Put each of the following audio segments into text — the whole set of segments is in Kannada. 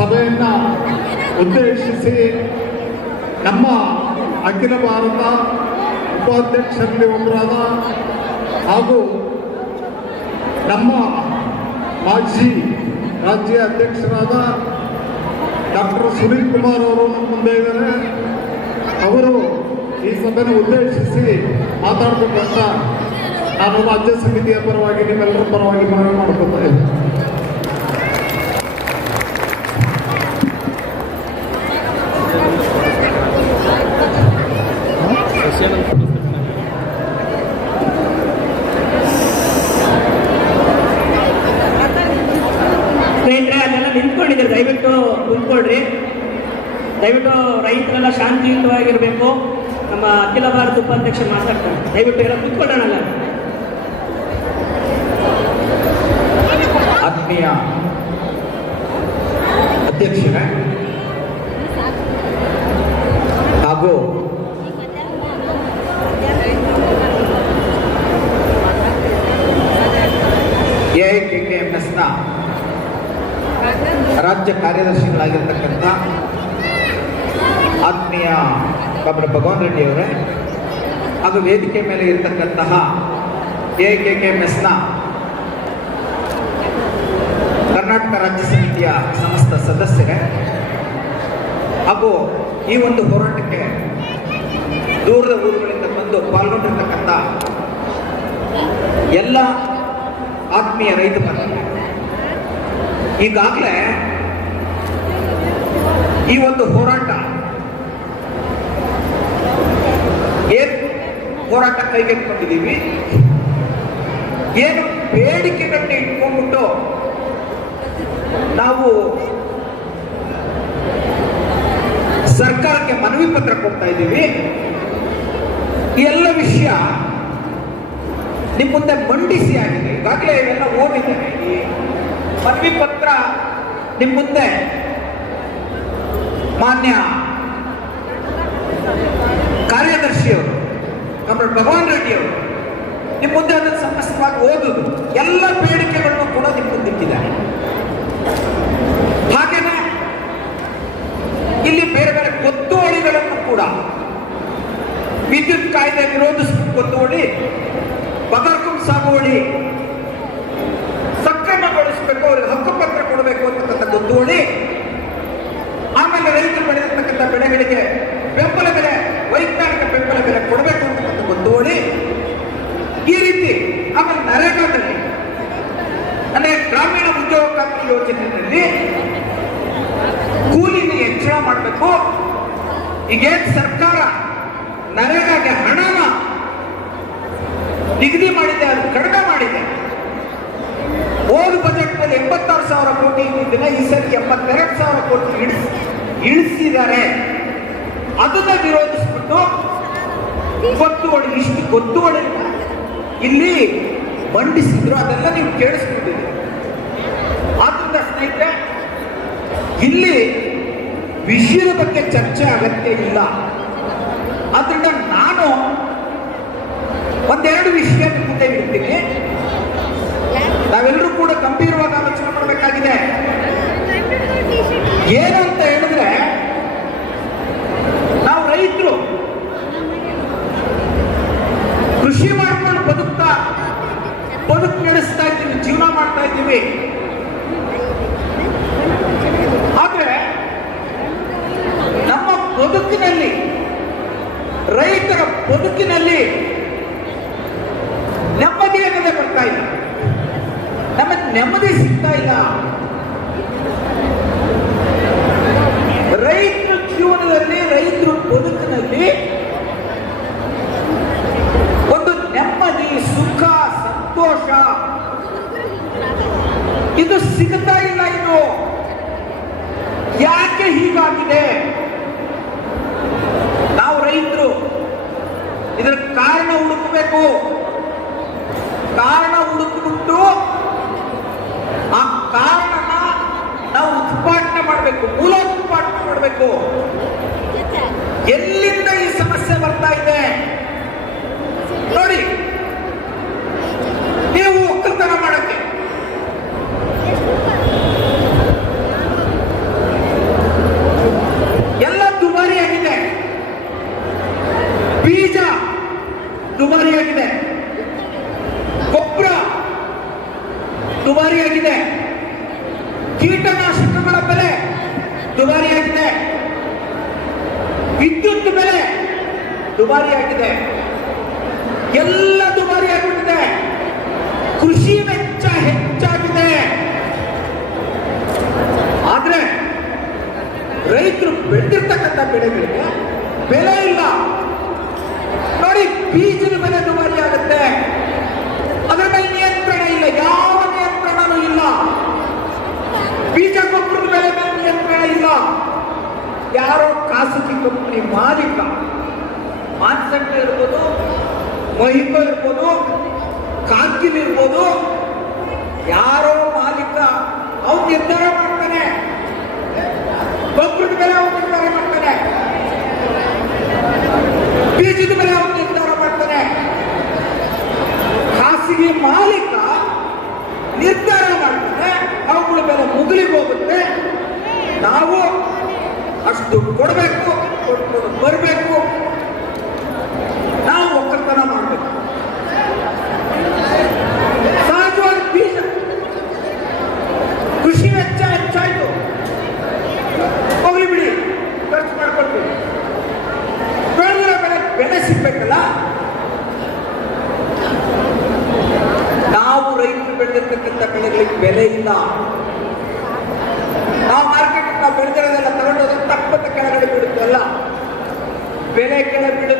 ಸಭೆಯನ್ನ ಉದ್ದೇಶಿಸಿ ನಮ್ಮ ಅಖಿಲ ಭಾರತ ಉಪಾಧ್ಯಕ್ಷರಲ್ಲಿ ಒಬ್ಬರಾದ ಹಾಗೂ ನಮ್ಮ ಮಾಜಿ ರಾಜ್ಯ ಅಧ್ಯಕ್ಷರಾದ ಡಾಕ್ಟರ್ ಸುನೀಲ್ ಕುಮಾರ್ ಅವರು ಮುಂದೆ ಇದ್ದಾರೆ. ಅವರು ಈ ಸಭೆಯನ್ನು ಉದ್ದೇಶಿಸಿ ಮಾತಾಡಬೇಕಂತ ನಾನು ರಾಜ್ಯ ಸಮಿತಿಯ ಪರವಾಗಿ ನಿಮ್ಮೆಲ್ಲರ ಪರವಾಗಿ ಮನವಿ ಮಾಡ್ಕೊತಾ ಇದ್ದೀನಿ. ಅಖಿಲ ಭಾರತ ಉಪಾಧ್ಯಕ್ಷರು ಮಾತಾಡ್ತಾರೆ. ದಯವಿಟ್ಟು ಎಲ್ಲ ಕುತ್ಕೊಳ್ಳೋಣಲ್ಲ ಆತ್ಮೀಯ ಅಧ್ಯಕ್ಷರೇ, ಹಾಗೂ ಎ ಕೆ ಕೆ ಎಂ ಎಸ್ನ ರಾಜ್ಯ ಕಾರ್ಯದರ್ಶಿಗಳಾಗಿರ್ತಕ್ಕಂಥ ಆತ್ಮೀಯ ಡಾಕ್ಟರ್ ಭಗವಾನ್ ರೆಡ್ಡಿ ಅವರೇ ಹಾಗೂ ವೇದಿಕೆ ಮೇಲೆ ಇರತಕ್ಕಂತಹ ಎ ಕೆ ಕೆ ಎಂ ಎಸ್ನ ಕರ್ನಾಟಕ ರಾಜ್ಯ ಸಮಿತಿಯ ಸಮಸ್ತ ಸದಸ್ಯರೇ, ಹಾಗೂ ಈ ಒಂದು ಹೋರಾಟಕ್ಕೆ ದೂರದ ಊರುಗಳಿಂದ ಬಂದು ಪಾಲ್ಗೊಂಡಿರ್ತಕ್ಕಂಥ ಎಲ್ಲ ಆತ್ಮೀಯ ರೈತ ಬಂಧುಗಳು, ಈಗಾಗಲೇ ಈ ಒಂದು ಹೋರಾಟ ಏನ್ ಹೋರಾಟ ಕೈಗೆತ್ತಿಕೊಂಡಿದ್ದೀವಿ. ಏನು ಬೇಡಿಕೆಗಳನ್ನ ಇಟ್ಕೊಂಡ್ಬಿಟ್ಟು ನಾವು ಸರ್ಕಾರಕ್ಕೆ ಮನವಿ ಪತ್ರ ಕೊಡ್ತಾ ಇದ್ದೀವಿ. ಎಲ್ಲ ವಿಷಯ ನಿಮ್ಮ ಮುಂದೆ ಮಂಡಿಸಿ ಆಗಿದೆ. ಈಗಾಗಲೇ ಇವೆಲ್ಲ ಓದಿದ್ದೇನೆ ಮನವಿ ಪತ್ರ ನಿಮ್ಮ ಮುಂದೆ ಮಾನ್ಯ ಡಾಕ್ಟರ್ ಭಗವಾನ್ ರೆಡ್ಡಿ ಅವರು ನಿಮ್ಮ ಮುಂದೆ ಅದನ್ನು ಸಮಸ್ಯವಾಗಿ ಓದುದು. ಎಲ್ಲ ಬೇಡಿಕೆಗಳನ್ನು ಕೂಡ ನಿಮ್ಮ ಮುಂದೆ ಇಟ್ಟಿದ್ದಾರೆ ಹಾಗೇನೆ ಇಲ್ಲಿ ಬೇರೆ ಬೇರೆ ಗೊತ್ತುವಳಿಗಳನ್ನು ಕೂಡ ವಿದ್ಯುತ್ ಕಾಯ್ದೆ ವಿರೋಧಿಸ ಗೊತ್ತುವಳಿ ಬದರ್ಕಂ ಸಾಗುವಳಿ ಸಕ್ರಮಗೊಳಿಸಬೇಕು ಅವರಿಗೆ ಹಕ್ಕುಪತ್ರ ಕೊಡಬೇಕು ಅಂತಕ್ಕಂಥ ಗೊತ್ತುವಳಿ ಆಮೇಲೆ ರೈತರು ಬೆಳೆದಿರ್ತಕ್ಕಂಥ ಬೆಳೆಗಳಿಗೆ ಬೆಂಬಲ ಬೆಲೆ ವೈಜ್ಞಾನಿಕ ಬೆಂಬಲ ಬೆಲೆ ಕೊಡಬೇಕು ಅಂತಕ್ಕಂಥ ಗೊತ್ತುವಳಿ ಈ ರೀತಿ ಆಮೇಲೆ ನರೇಗಾದಲ್ಲಿ ಅಂದ್ರೆ ಗ್ರಾಮೀಣ ಉದ್ಯೋಗ ಖಾತ್ರಿ ಯೋಜನೆಯಲ್ಲಿ ಕೂಲಿನ ಹೆಚ್ಚಳ ಮಾಡಬೇಕು ಈಗೇನ್ ಸರ್ಕಾರ ನರೇಗಾಗೆ ಹಣನ ನಿಗದಿ ಮಾಡಿದೆ ಅದು ಕಡಿಮೆ ಮಾಡಿದೆ ಹೋದ ಬಜೆಟ್ ಮೇಲೆ ಎಂಬತ್ತಾರು ಸಾವಿರ ಕೋಟಿ ಇದ್ದಿದ್ದನ್ನ ಈ ಸರಿ ಎಂಬತ್ತೆರಡು ಸಾವಿರ ಕೋಟಿ ಇಳಿಸ್, ಇಳಿಸಿದ್ದಾರೆ. ಅದನ್ನ ವಿರೋಧಿಸ್ಬಿಟ್ಟು ಗೊತ್ತುವಳಿ ಇಷ್ಟು ಗೊತ್ತು ಇಲ್ಲಿ ಮಂಡಿಸಿದ್ರು, ಅದೆಲ್ಲ ನೀವು ಕೇಳಿಸ್ಕೊಂಡಿದ್ದೀರಿ ಆದ್ರಿಂದ ಸ್ನೇಹಿತರೆ, ಇಲ್ಲಿ ವಿಷಯದ ಬಗ್ಗೆ ಚರ್ಚೆ ಅಗತ್ಯ ಇಲ್ಲ. ಆದ್ರಿಂದ ಒಂದೆರಡು ವಿಷಯ ಮುಂದೆ ಇಡ್ತೀನಿ. ನಾವೆಲ್ಲರೂ ಕೂಡ ಗಂಭೀರವಾಗಿ ಆಲೋಚನೆ ಮಾಡಬೇಕಾಗಿದೆ. ಏನು ಅಂತ ಹೇಳಿದ್ರೆ ನಾವು ರೈತರು ಕೃಷಿ ಮಾಡ್ಕೊಂಡು ಬದುಕ್ತಾ ಬದುಕು ನಡೆಸ್ತಾ ಇದ್ದೀವಿ ಜೀವನ ಮಾಡ್ತಾ ಇದ್ದೀವಿ ಆದ್ರೆ ನಮ್ಮ ಬದುಕಿನಲ್ಲಿ ರೈತರ ಬದುಕಿನಲ್ಲಿ ನೆಮ್ಮದಿ ಅನ್ನೋದೇ ಬರ್ತಾ ಇಲ್ಲ ನಮಗೆ ನೆಮ್ಮದಿ ಸಿಗ್ತಾ ಇಲ್ಲ ರೈತರ ಜೀವನದಲ್ಲಿ ರೈತರ ಬದುಕಿನಲ್ಲಿ ಒಂದು ನೆಮ್ಮದಿ ಸುಖ ಸಂತೋಷ ಇದು. ಸಿಗ್ತಾ ಇಲ್ಲ ಇನ್ನು ಯಾಕೆ ಹೀಗಾಗಿದೆ? ನಾವು ರೈತರು, ಇದರ ಕಾರಣ ಹುಡುಕಬೇಕು. ಕಾರಣ ಹುಡುಕಿಬಿಟ್ಟು ಆ ಕಾರಣನ ನಾವು ಉತ್ಪಾದನೆ ಮಾಡಬೇಕು, ಮೂಲ ಉತ್ಪಾದನೆ ಮಾಡಬೇಕು. ಎಲ್ಲಿಂದ ಈ ಸಮಸ್ಯೆ ಬರ್ತಾ ಇದೆ? ನೋಡಿ, ನೀವು ಒಕ್ಕಲ್ತನ ಮಾಡಕ್ಕೆ ವಿದ್ಯುತ್ ಬೆಲೆ ದುಬಾರಿ ಆಗಿದೆ ಎಲ್ಲ ದುಬಾರಿ ಆಗಿಬಿಟ್ಟಿದೆ ಕೃಷಿ ವೆಚ್ಚ ಹೆಚ್ಚಾಗಿದೆ ಆದ್ರೆ ರೈತರು ಬೆಳೆದಿರ್ತಕ್ಕಂಥ ಬೆಳೆಗಳಿಗೆ ಬೆಲೆ ಇಲ್ಲ ಬೀಜದ ಬೆಲೆ ದುಬಾರಿ ಆಗುತ್ತೆ ಅದರ ಮೇಲೆ ನಿಯಂತ್ರಣ ಇಲ್ಲ, ಯಾವ ನಿಯಂತ್ರಣನೂ ಇಲ್ಲ. ಬೀಜ ಗೊಬ್ಬರದ ಬೆಲೆ ಮೇಲೆ ನಿಯಂತ್ರಣ ಇಲ್ಲ? ಯಾರೋ ಖಾಸಗಿ ಕಂಪನಿ ಮಾಲೀಕ. ಮಾನ್ಸಂಟ ಇರ್ಬೋದು, ಮಹಿಮ ಇರ್ಬೋದು, ಕಾಂತಿಲ್ ಇರ್ಬೋದು. ಯಾರೋ ಮಾಲೀಕ, ಅವ್ನು ನಿರ್ಧಾರ ಮಾಡ್ತಾನೆ. ಗೊಬ್ಬರದ ಬೆಲೆ ಅವ್ನು ನಿರ್ಧಾರ ಮಾಡ್ತಾನೆ. ಬೀಜದ ಬೆಲೆ ಅವ್ನು ನಿರ್ಧಾರ ಮಾಡ್ತಾನೆ ಖಾಸಗಿ ಮಾಲೀಕ ನಿರ್ಧಾರ ಮಾಡ್ತಾರೆ, ಅವುಗಳ ಮೇಲೆ ಮುಗಿಲಿಗೆ ಹೋಗುತ್ತೆ. ನಾವು ಅಷ್ಟು ಕೊಡಬೇಕು ಬರಬೇಕು. ನಾವು ಒಕ್ಕಲ್ತನ ಮಾಡಬೇಕು. ಬೀಜ. ಕೃಷಿ ಬೆಳೆ ಸಿಗ್ಬೇಕಲ್ಲ ನಾವು ರೈತರು ಬೆಳೆದಿರ್ತಕ್ಕಂಥ ಬೆಳೆಗಳಿಗೆ ಬೆಲೆ ಇಲ್ಲ. ನಾವು ಮಾರ್ಕೆಟ್ ನಾವು ಬೆಳೆದಿರೋದೆಲ್ಲ ತಗೊಂಡೋದ್ರೆ ತಪ್ಪತ್ತ ಕೆಳಗಡೆ ಬೀಳುತ್ತೆ ಅಲ್ಲ ಬೆಲೆ ಕೆಳಗೆ ಬೀಳುತ್ತೆ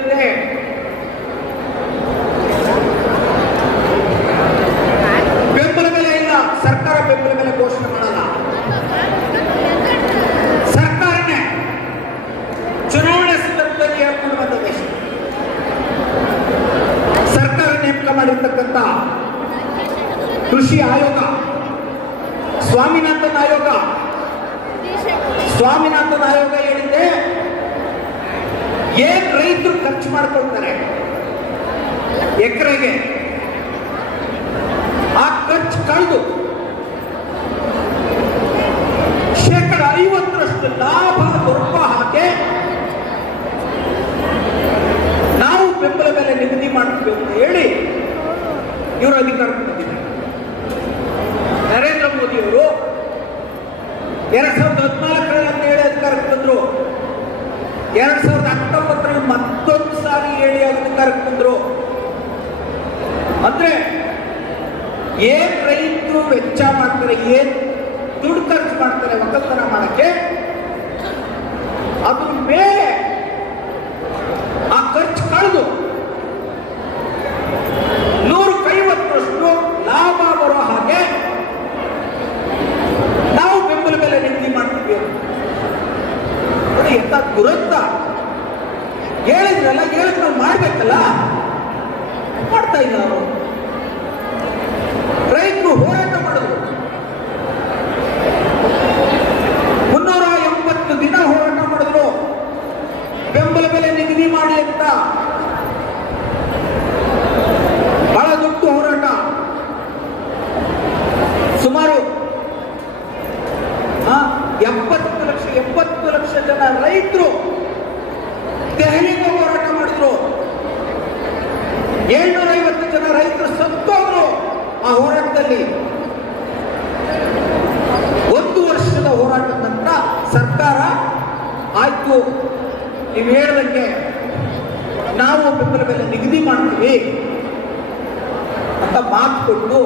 ಎಪ್ಪತ್ತು ಲಕ್ಷ ಎಪ್ಪತ್ತು ಲಕ್ಷ ಜನ ರೈತರು ದೆಹಲಿಗೆ ಹೋರಾಟ ಮಾಡಿದ್ರು. ಏಳ್ನೂರ ಐವತ್ತು ಜನ ರೈತರು ಸತ್ತೋದ್ರು ಆ ಹೋರಾಟದಲ್ಲಿ. ಒಂದು ವರ್ಷದ ಹೋರಾಟದ ನಂತರ ಸರ್ಕಾರ ಆಯ್ತು. ನೀವು ಹೇಳದಕ್ಕೆ ನಾವು ಬೆಂಬಲ ಬೆಲೆ ನಿಗದಿ ಮಾಡ್ತೀವಿ ಅಂತ ಮಾತು ಕೊಟ್ಟು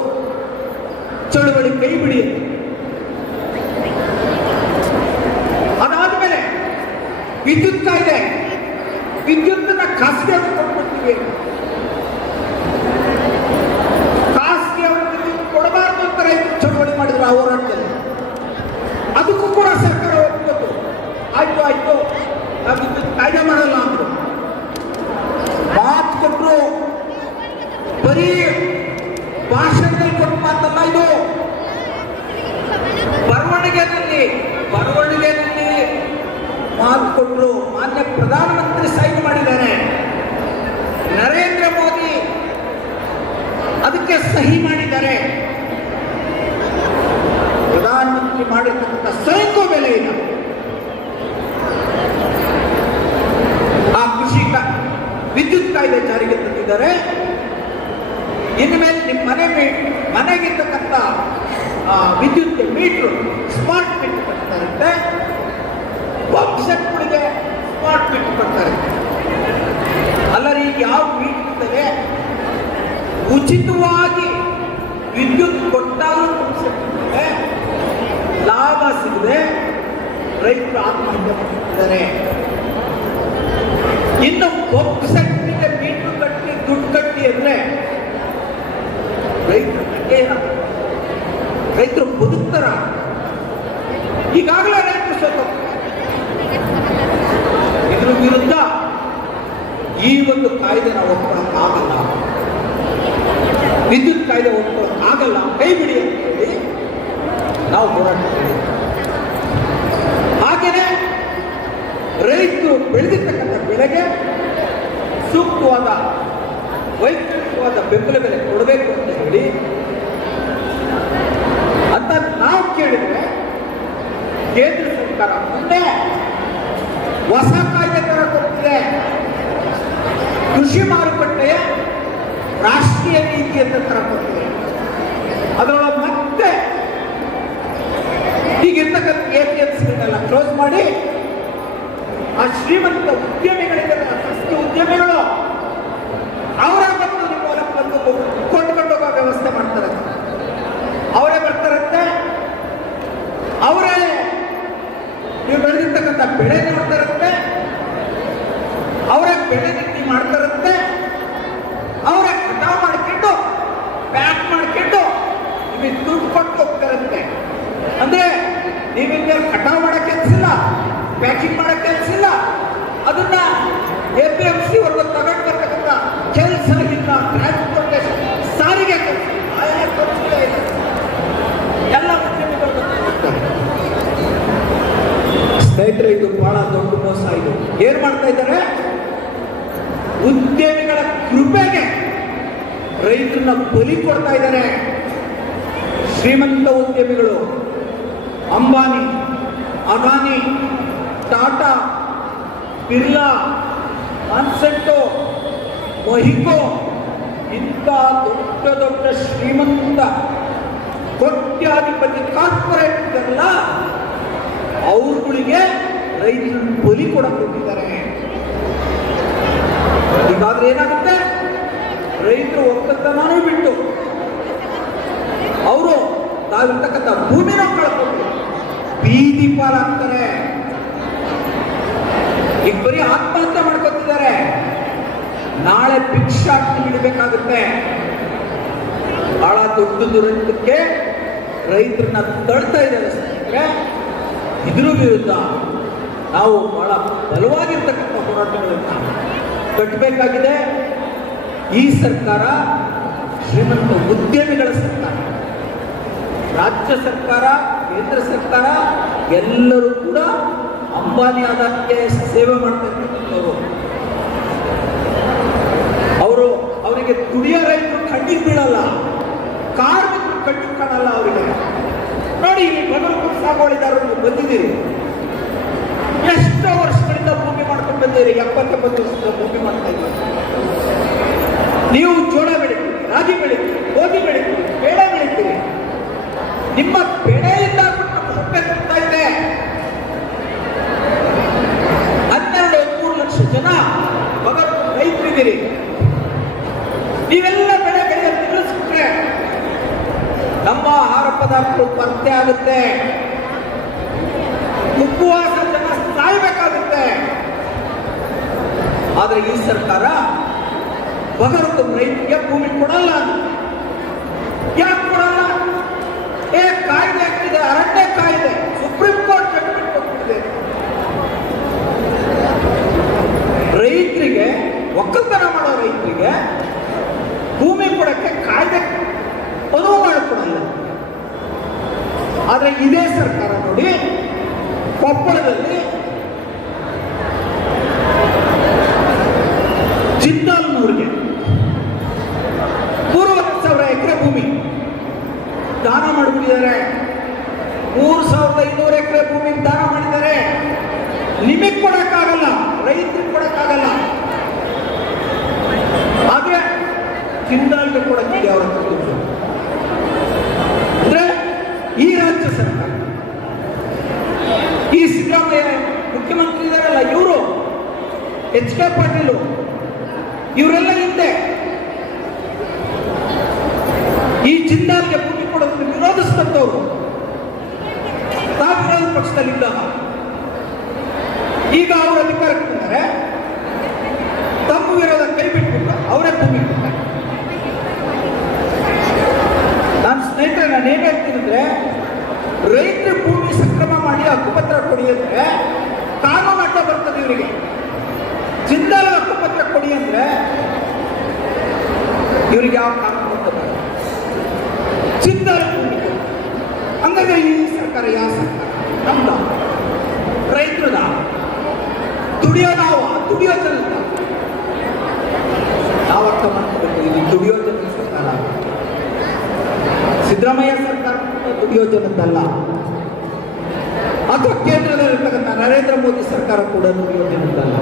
ಚಳುವಳಿ ಕೈ ಅಂತ. ಅದಾದ್ಮೇಲೆ ವಿದ್ಯುತ್ ಕಾಯ್ದೆ ವಿದ್ಯುತ್ತನ್ನ ಖಾಸಗಿ ಕೊಟ್ಬಿಡ್ತೀವಿ ಖಾಸಗಿ ಅವರು ವಿದ್ಯುತ್ ಕೊಡಬಾರ್ದು ಅಂತ ರೈತರು ಚಳವಳಿ ಮಾಡಿದ್ರು ಆ ಹೋರಾಟದಲ್ಲಿ ಅದಕ್ಕೂ ಕೂಡ ಸರ್ಕಾರ ಒಪ್ಪಿತ್ತು ಆಯ್ತು ಆಯ್ತು ನಾವು ವಿದ್ಯುತ್ ಕಾಯ್ದೆ ಮಾಡಲ್ಲ ಅಂದ್ರು ಮಾತು ಕೊಟ್ಟರು ಬರೀ ಭಾಷಣದಲ್ಲಿ ಕೊಟ್ಟ ಮಾತಲ್ಲ ಇದು ಬರವಣಿಗೆಯಲ್ಲಿ ಬರವಣಿಗೆಯಲ್ಲಿ ಮಾತು ಕೊಟ್ಟರು ಮಾನ್ಯ ಪ್ರಧಾನಮಂತ್ರಿ ಸೈನ್ ಮಾಡಿದ್ದಾರೆ ನರೇಂದ್ರ ಮೋದಿ ಅದಕ್ಕೆ ಸಹಿ ಮಾಡಿದ್ದಾರೆ ಪ್ರಧಾನಮಂತ್ರಿ ಮಾಡಿರ್ತಕ್ಕಂಥ ಸೈಕೋ ಬೆಲೆ ಇಲ್ಲ ಆ ಕೃಷಿ ವಿದ್ಯುತ್ ಕಾಯ್ದೆ ಜಾರಿಗೆ ತಂದಿದ್ದಾರೆ. ಇನ್ಮೇಲೆ ನಿಮ್ಮ ಮನೆ ಮನೆಗಿರ್ತಕ್ಕಂಥ ವಿದ್ಯುತ್ ಆತ್ಮಹತ್ಯೆ ಮಾಡ್ತಿದ್ದಾರೆ ಇನ್ನು ಪಂಪ್ ಸೆಟ್ಗೆ ಮೀಟರ್ ಕಟ್ಟಿ ದುಡ್ಡು ಕಟ್ಟಿ ಅಂದ್ರೆ ರೈತರು ಏನಾಗ್ತದೆ? ರೈತರು ಬದುಕ್ತಾರ ಈಗಾಗಲೇ ರೈತರು ಸೋತು ಇದ್ರ ವಿರುದ್ಧ ಈ ಒಂದು ಕಾಯ್ದೆನ ಒಪ್ಕೊಳ್ಳೋಕ್ಕಾಗಲ್ಲ ವಿದ್ಯುತ್ ಕಾಯ್ದೆ ಒಪ್ಕೊಳ್ಳೋಕ್ಕಾಗಲ್ಲ ಕೈ ಬಿಡಿ ಅಂತ ಹೇಳಿ ನಾವು ಹೋರಾಟ ಮಾಡಿದ್ವಿ ಹಾಗೆಯೇ ರೈತರು ಬೆಳೆದಿರ್ತಕ್ಕಂಥ ಬೆಳೆಗೆ ಸೂಕ್ತವಾದ ವೈಜ್ಞಾನಿಕವಾದ ಬೆಂಬಲ ಬೆಲೆ ಕೊಡಬೇಕು ಅಂತ ಹೇಳಿ ಅಂತ ನಾವು ಕೇಳಿದ್ರೆ ಕೇಂದ್ರ ಸರ್ಕಾರ ಮುಂದೆ ಹೊಸ ಕಾಯ್ದೆ ಕೊಟ್ಟಿದೆ ಕೃಷಿ ಮಾರುಕಟ್ಟೆಯ ರಾಷ್ಟ್ರೀಯ ನೀತಿ ಅಂತ ತರ ಕೊಡ್ತಿದೆ. ಅದರೊಳಗೆ ಮತ್ತೆ ಈಗಿರ್ತಕ್ಕಂಥ ಎ ಪಿ ಎಫ್ ಸಿಗಳನ್ನೆಲ್ಲ ಕ್ಲೋಸ್ ಮಾಡಿ, ಆ ಶ್ರೀಮಂತ ಉದ್ಯಮಿಗಳಿದ್ದಾರೆ ಉದ್ಯಮಿಗಳು, ಅವರ ಬಂದು ನಿಮ್ಮ ಹೊಲಕ್ಕೆ ಬಂದು ಕೊಂಡ್ಕೊಂಡು ಹೋಗೋ ವ್ಯವಸ್ಥೆ ಮಾಡ್ತಾರೆ ಅವರೇ ಬರ್ತಾರಂತೆ ಅವರೇ ನೀವು ಬೆಳೆದಿರ್ತಕ್ಕಂಥ ಬೆಳೆ ನೋಡ್ತಾರಂತೆ ಅವರೇ ಬೆಳೆ ನೀತಿ ಮಾಡ್ತಾರಂತೆ ಅವರೇ ಕಟಾವು ಮಾಡ್ಕೊಂಡು ಪ್ಯಾಕ್ ಮಾಡ್ಕೊಂಡು ನಿಮಗೆ ದುಡ್ಡು ಕೊಟ್ಟು ಹೋಗ್ತಾರಂತೆ ಅಂದ್ರೆ ನೀವಿಂದ ಕಟಾವು ಮಾಡಕ್ ಕೆಲ್ಸಿಲ್ಲ ಪ್ಯಾಕಿಂಗ್ ಮಾಡಕ್ ಕೆಲ್ಸಿಲ್ಲ ಅದನ್ನ ಎ ಪಿ ಎಂ ಸಿ ವರ್ಗ ತಗೊಂಡು ಬರ್ತಕ್ಕಂಥ ಕೆಲಸ ಇಲ್ಲ ಟ್ರಾನ್ಸ್ಪೋರ್ಟೇಷನ್ ಸಾರಿಗೆ ಕೆಲಸ ಆಯಾ ಖರ್ಚುಗಳೇ ಇಲ್ಲ ಎಲ್ಲ ಉದ್ಯಮಿಗಳು ಬರ್ತಾರೆ. ಸ್ನೇಹಿತರೆ ಇದು ಬಹಳ ದೊಡ್ಡ ಮೋಸ ಇದು ಏನ್ ಮಾಡ್ತಾ ಇದ್ದಾರೆ? ಉದ್ಯಮಿಗಳ ಕೃಪೆಗೆ ರೈತರನ್ನ ಬಲಿ ಕೊಡ್ತಾ ಇದ್ದಾರೆ. ಶ್ರೀಮಂತ ಉದ್ಯಮಿಗಳು ಅಂಬಾನಿ, ಅದಾನಿ, ಟಾಟಾ, ಬಿರ್ಲಾ ಕಾನ್ಸೆಂಟೋ ಮಹಿಕೋ, ಇಂಥ ದೊಡ್ಡ ದೊಡ್ಡ ಶ್ರೀಮಂತ ಕೋಟ್ಯಾಧಿಪತಿ ಕಾರ್ಪೊರೇಟ್ ಅವ್ರಗಳಿಗೆ ಅವ್ರುಗಳಿಗೆ ರೈತರನ್ನು ಬಲಿ ಕೊಡಕ್ಕೆ ಹೋಗಿದ್ದಾರೆ ಹೀಗಾದ್ರೆ ಏನಾಗುತ್ತೆ? ರೈತರು ಒಕ್ಕಲ್ತನೂ ಬಿಟ್ಟು ಅವರು ತಾವಿರ್ತಕ್ಕಂಥ ಭೂಮಿನ ಕಳ್ಕೊಂಡು ಬೀದಿ ಪಾಲಾಗ್ತಾರೆ. ಈಗ ಬರೀ ಆತ್ಮಹತ್ಯೆ ಮಾಡ್ಕೊತಿದ್ದಾರೆ. ನಾಳೆ ಭಿಕ್ಷಾಟನೆ ಬಿಡಬೇಕಾಗುತ್ತೆ. ಬಹಳ ದೊಡ್ಡ ದುರಂತಕ್ಕೆ ರೈತರನ್ನ ತಳ್ತಾ ಇದ್ದಾರೆ ಇದ್ರ ವಿರುದ್ಧ ನಾವು ಬಹಳ ಬಲವಾಗಿರ್ತಕ್ಕಂಥ ಹೋರಾಟಗಳನ್ನು ಕಟ್ಟಬೇಕಾಗಿದೆ. ಈ ಸರ್ಕಾರ ಶ್ರೀಮಂತ ಉದ್ಯಮಿಗಳ ಸರ್ಕಾರ, ರಾಜ್ಯ ಸರ್ಕಾರ, ಕೇಂದ್ರ ಸರ್ಕಾರ, ಎಲ್ಲರೂ ಕೂಡ ಅಂಬಾನಿ ಆದಾಯಕ್ಕೆ ಸೇವೆ ಮಾಡ್ತಕ್ಕಂಥವ್ರು. ಅವರು ಅವರಿಗೆ ದುಡಿಯೋ ರೈತರು ಕಣ್ಣಿಗೆ ಬೀಳಲ್ಲ, ಕಾರ್ಮಿಕರು ಕಣ್ಣಿಗೆ ಕಾಣಲ್ಲ ಅವರಿಗೆ. ನೋಡಿ ಇಲ್ಲಿ ಸಾಗುವಳಿದಾರರು ಬಂದಿದ್ದೀರಿ. ಎಪ್ಪತ್ತೆಂಬತ್ತು ವರ್ಷದಿಂದ ಭೂಮಿ ಮಾಡ್ತಾ ಇದ್ದೀರಿ ನೀವು ಜೋಳ ಬೆಳಿತೀರಿ ರಾಗಿ ಬೆಳಿತೀರಿ ಗೋಧಿ ಬೆಳಿತೀರಿ ಬೇಳೆ ಬೆಳಿತೀರಿ ನಿಮ್ಮ ಬೆಳೆಯಿಂದ ನಮ್ಮ ಹೊಟ್ಟೆ ತುಂಬ್ತಾ ಇದೆ ಹನ್ನೆರಡು ಹದಿಮೂರು ಲಕ್ಷ ಜನ ಮಗರು ರೈತರಿದ್ದೀರಿ ನೀವೆಲ್ಲ ಬೆಳೆ ಬೆಳೆಯೋದು ನಿಲ್ಲಿಸ್ಬಿಟ್ರೆ ನಮ್ಮ ಆಹಾರ ಪದಾರ್ಥಗಳು ಕೊರತೆ ಆಗುತ್ತೆ ಉಪವಾಸ ಜನ ಸಾಯ್ಬೇಕಾಗುತ್ತೆ ಆದ್ರೆ ಈ ಸರ್ಕಾರ ಬಗರದ್ದು ರೈತರಿಗೆ ಭೂಮಿ ಕೊಡಲ್ಲ ಯಾಕೆ ಕೊಡಲ್ಲ? ಏ, ಕಾಯ್ದೆ ಆಗ್ತಿದೆ ಅರಣ್ಯ ಕಾಯ್ದೆ, ಸುಪ್ರೀಂ ಕೋರ್ಟ್ ಜಡ್ಮೆಂಟ್ ಕೊಟ್ಟಿದೆ ರೈತರಿಗೆ, ಒಕ್ಕಲ್ತನ ಮಾಡೋ ರೈತರಿಗೆ ಭೂಮಿ ಕೊಡಕ್ಕೆ ಕಾಯ್ದೆ ಅನುವು ಮಾಡಿಕೊಡಲ್ಲ ಆದರೆ ಇದೇ ಸರ್ಕಾರ ನೋಡಿ ಕೊಪ್ಪಳದಲ್ಲಿ ಜಿಂದಾಲ್ನವ್ರಿಗೆ. ಮೂರುವರೆ ಸಾವಿರ ಎಕರೆ ಭೂಮಿ. ದಾನ ಮಾಡಿಬಿಟ್ಟಿದ್ದಾರೆ. ಮೂರು ಸಾವಿರದ ಐನೂರು ಎಕರೆ ಭೂಮಿ ದಾನ ಮಾಡಿದ್ದಾರೆ. ನಿಮಗೆ ಕೊಡಕ್ಕಾಗಲ್ಲ, ರೈತರಿಗೆ ಕೊಡಕ್ಕಾಗಲ್ಲ. ಆದ್ರೆ ಜಿಂದಾಲ್ಗೆ ಕೊಡಕ್ಕಿದೆ ಅವರ ಅಂದ್ರೆ ಈ ರಾಜ್ಯ ಸರ್ಕಾರ, ಈ ಸಿದ್ದರಾಮಯ್ಯ ಮುಖ್ಯಮಂತ್ರಿ ಇದಾರಲ್ಲ ಇವರು, ಎಚ್ ಕೆ ಪಾಟೀಲು ಇವರೆಲ್ಲ ಹಿಂದೆ. ಈ ಜಿಂದಾಲ್ಗೆ ಭೂಮಿ ಕೊಡೋದನ್ನು ವಿರೋಧಿಸಿದಂಥವ್ರು ತಾವು ವಿರೋಧ ಪಕ್ಷದಲ್ಲಿದ್ದ ಈಗ ಅವರು ಅಧಿಕಾರಕ್ಕೆ ಬಂದರೆ ತಮ್ಮ ವಿರೋಧ ಕೈ ಬಿಟ್ಬಿಟ್ಟು ಅವರೇ ತುಂಬಿಟ್ಟಿದ್ದಾರೆ ನನ್ನ ಸ್ನೇಹಿತರೆ ನಾನು ಏನ್ ಹೇಳ್ತೀನಿ ಅಂದ್ರೆ ರೈತರ ಭೂಮಿ ಸಕ್ರಮ ಮಾಡಿ ಹಕ್ಕುಪತ್ರ ಕೊಡಿ ಅಂದ್ರೆ ಕಾನೂನು ಅಡ್ಡ ಬರ್ತದೆ ಇವರಿಗೆ ಜಿಂದಾಲ್ ಹಕ್ಕುಪತ್ರ ಕೊಡಿ ಅಂದ್ರೆ ಇವರಿಗೆ ಯಾವ ಕಾನೂನು ಬರ್ತದೆ ಜಿಂದಾಲ್ ಭೂಮಿ ಕೊಡಿ. ಹಂಗಾದ್ರೆ ಈ ಸರ್ಕಾರ ಯಾವ ಸರ್ಕಾರ ನಮ್ದ ರೈತರದ ದುಡಿಯೋ ನಾವು ದುಡಿಯೋ ಜನದ ನಾವು ಅರ್ಥ ಮಾಡ್ಕೋಬೇಕು ಇದು ದುಡಿಯೋ ಜನರ ಸರ್ಕಾರ ಸಿದ್ದರಾಮಯ್ಯ ಸರ್ಕಾರ ದುಡಿಯೋ ಜನದ್ದಲ್ಲ ಅಥವಾ ಕೇಂದ್ರದಲ್ಲಿರ್ತಕ್ಕಂಥ ನರೇಂದ್ರ ಮೋದಿ ಸರ್ಕಾರ ಕೂಡ ದುಡಿಯೋ ಜನದ್ದಲ್ಲ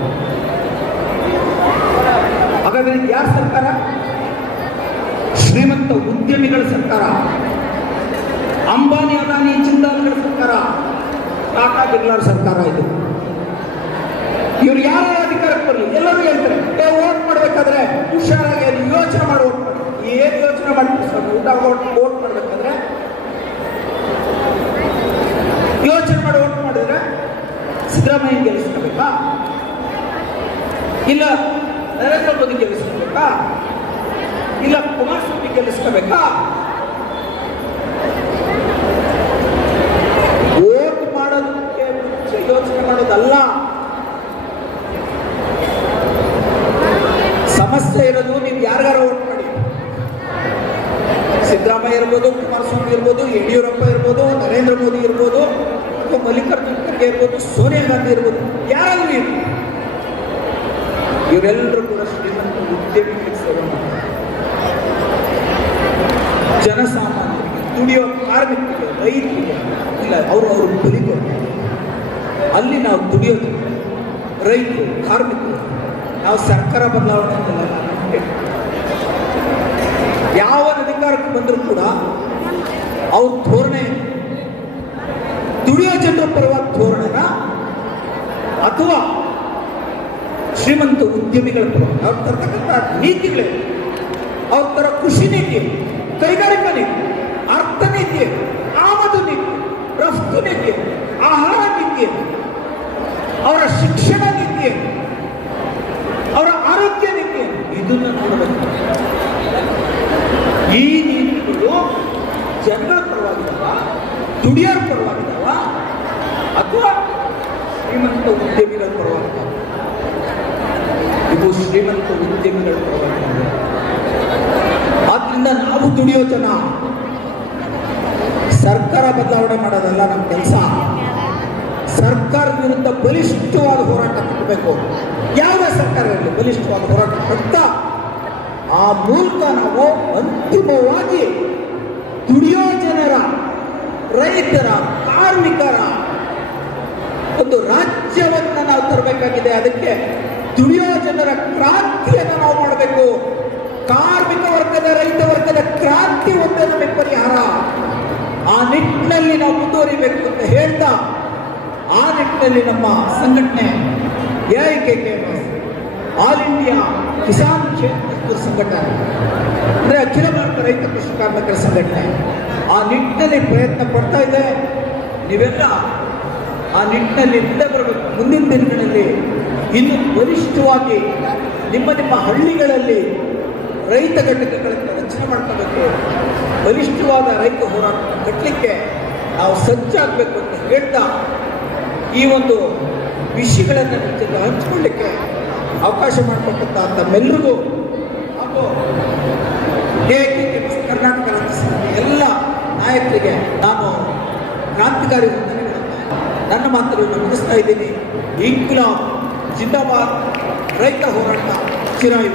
ಹಾಗಾದ್ರೆ ಯಾರ ಸರ್ಕಾರ? ಶ್ರೀಮಂತ ಉದ್ಯಮಿಗಳ ಸರ್ಕಾರ. ಅಂಬಾನಿ ಅದಾನಿ ಜಿಂದಾಲ್ಗಳ ಸರ್ಕಾರ. ಟಾಟಾ ಬಿರ್ಲಾರ್ ಸರ್ಕಾರ ಇದು. ಇವ್ರು ಯಾರ ಅಧಿಕಾರಕ್ಕೆ ಬರಲಿ? ಎಲ್ಲರೂ ಹೇಳ್ತಾರೆ ಓಟ್ ಮಾಡ್ಬೇಕಾದ್ರೆ ಹುಷಾರಾಗಿ ಯೋಚನೆ ಮಾಡಿ ಓಟ್ ಮಾಡಿ ಏನು ಯೋಚನೆ ಮಾಡಿ ಊಟ ಓಟ್ ಓಟ್ ಮಾಡ್ಬೇಕಾದ್ರೆ ಯೋಚನೆ ಮಾಡಿ ಓಟ್ ಮಾಡಿದ್ರೆ ಸಿದ್ದರಾಮಯ್ಯ ಗೆಲ್ಲಿಸ್ಕೋಬೇಕಾ ಇಲ್ಲ ನರೇಂದ್ರ ಮೋದಿ ಗೆಲ್ಲಿಸ್ಕೋಬೇಕಾ ಇಲ್ಲ ಕುಮಾರಸ್ವಾಮಿ ಗೆಲ್ಲಿಸ್ಕೋಬೇಕಾ ಓಟ್ ಮಾಡೋದಕ್ಕೆ ಯೋಚನೆ ಮಾಡೋದಲ್ಲ. ಸಮಸ್ಯೆ ಇರೋದು ನೀವು ಯಾರಿಗಾರ ಓಟ್ ಮಾಡಿ? ಸಿದ್ದರಾಮಯ್ಯ ಇರ್ಬೋದು, ಕುಮಾರಸ್ವಾಮಿ ಇರ್ಬೋದು, ಯಡಿಯೂರಪ್ಪ ಇರ್ಬೋದು, ನರೇಂದ್ರ ಮೋದಿ ಇರ್ಬೋದು ಅಥವಾ ಮಲ್ಲಿಕಾರ್ಜುನ ಖರ್ಗೆ ಇರ್ಬೋದು, ಸೋನಿಯಾ ಗಾಂಧಿ ಇರ್ಬೋದು, ಯಾರಾದ್ರೂ ಇರ್ಬೋದು ಇವರೆಲ್ಲರೂ ಕೂಡ ಶ್ರೀಮಂತ ಉದ್ಯಮಿಗಳಿಗೆ ಸೇವೆ ಮಾಡ್ತಾರೆ. ಜನಸಾಮಾನ್ಯರಿಗೆ ದುಡಿಯೋ ಕಾರ್ಮಿಕರಿಗೆ, ರೈತರಿಗೆ, ಇಲ್ಲ, ಅವರು ಅವರು ಬಲಿಗಳು ಅಲ್ಲಿ ನಾವು ದುಡಿಯೋದು, ರೈತರು, ಕಾರ್ಮಿಕರು. ನಾವು ಸರ್ಕಾರ ಬದಲಾವಣೆ ಅಂತಲ್ಲ ಯಾವ ಅಧಿಕಾರಕ್ಕೆ ಬಂದರೂ ಕೂಡ ಅವ್ರ ಧೋರಣೆ ದುಡಿಯೋ ಜನರ ಪರವಾದ ಧೋರಣೆನ ಅಥವಾ ಶ್ರೀಮಂತ ಉದ್ಯಮಿಗಳ ಪರವಾಗಿ ಅವ್ರು ತರ್ತಕ್ಕಂಥ ನೀತಿಗಳೇ. ಅವ್ರ ತರ ಕೃಷಿ ನೀತಿ, ಕೈಗಾರಿಕಾ ನೀತಿ, ಅರ್ಥ ನೀತಿ, ಆಮದು ನೀತಿ, ರಫ್ತು ನೀತಿ, ಆಹಾರ ನೀತಿ, ಅವರ ಶಿಕ್ಷಣ ನೀತಿ, ಅವರ ಆರೋಗ್ಯ ನೀತಿ, ಇದನ್ನು ನೋಡಬೇಕು. ಈ ನೀತಿಗಳು ಜನರ ಪರವಾಗಿಲ್ಲ. ದುಡಿಯೋರ ಹೋರಾಟ ಯಾವ ಸರ್ಕಾರದಲ್ಲಿ ಬಲಿಷ್ಠವಾದ ಹೋರಾಟ ಮಾಡ್ತಾ ಆ ಮೂಲಕ ನಾವು ಅಂತಿಮವಾಗಿ ದುಡಿಯೋ ಜನರ, ರೈತರ, ಕಾರ್ಮಿಕರ ಒಂದು ರಾಜ್ಯವನ್ನು ನಾವು ತರಬೇಕಾಗಿದೆ. ಅದಕ್ಕೆ ದುಡಿಯೋ ಜನರ ಕ್ರಾಂತಿಯನ್ನು ನಾವು ಮಾಡಬೇಕು. ಕಾರ್ಮಿಕ ವರ್ಗದ, ರೈತ ವರ್ಗದ ಕ್ರಾಂತಿ ಒಂದೇ ನಮಗೆ ಪರಿಹಾರ. ಆ ನಿಟ್ಟಿನಲ್ಲಿ ನಾವು ಮುಂದುವರಿಬೇಕು ಅಂತ ಹೇಳ್ತಾ, ಆ ನಿಟ್ಟಿನಲ್ಲಿ ನಮ್ಮ ಸಂಘಟನೆ ಎಐಕೆ ಆಲ್ ಇಂಡಿಯಾ ಕಿಸಾನ್ ಕ್ಷೇತ್ರ ಸಂಘಟನೆ. ಅಂದ್ರೆ ಅಖಿಲ ಭಾರತ ರೈತ ಕೃಷಿ ಕಾರ್ಮಿಕರ ಸಂಘಟನೆ. ಆ ನಿಟ್ಟಿನಲ್ಲಿ ಪ್ರಯತ್ನ ಪಡ್ತಾ ಇದೆ. ನೀವೆಲ್ಲ ಆ ನಿಟ್ಟಿನಲ್ಲಿ ಮುಂದೆ ಬರಬೇಕು. ಮುಂದಿನ ದಿನಗಳಲ್ಲಿ ಇನ್ನು ಬಲಿಷ್ಠವಾಗಿ ನಿಮ್ಮ ನಿಮ್ಮ ಹಳ್ಳಿಗಳಲ್ಲಿ ರೈತ ಘಟಕಗಳನ್ನು ರಚನೆ ಮಾಡ್ಕೋಬೇಕು. ಬಲಿಷ್ಠವಾದ ರೈತ ಹೋರಾಟ ಕಟ್ಟಲಿಕ್ಕೆ ನಾವು ಸಜ್ಜಾಗಬೇಕು ಅಂತ ಹೇಳ್ತಾ ಈ ಒಂದು ವಿಷಯಗಳನ್ನು ನಮ್ಮ ಹಂಚಿಕೊಳ್ಳಿಕ್ಕೆ ಅವಕಾಶ ಮಾಡಿಕೊಟ್ಟಂತ ತಮ್ಮೆಲ್ಲರಿಗೂ ಹಾಗೂ ಕೆ ಕರ್ನಾಟಕ ರಾಜ್ಯ ಎಲ್ಲ ನಾಯಕರಿಗೆ ನಾನು ಕ್ರಾಂತಿಕಾರಿ ನನ್ನ ಮಾತುಗಳನ್ನು ಮುಗಿಸ್ತಾ ಇದ್ದೀನಿ. ಇಂಕ್ಲಾಬ್ ಜಿಂದಾಬಾದ್ ರೈತ ಹೋರಾಟ ಚಿರಾಯು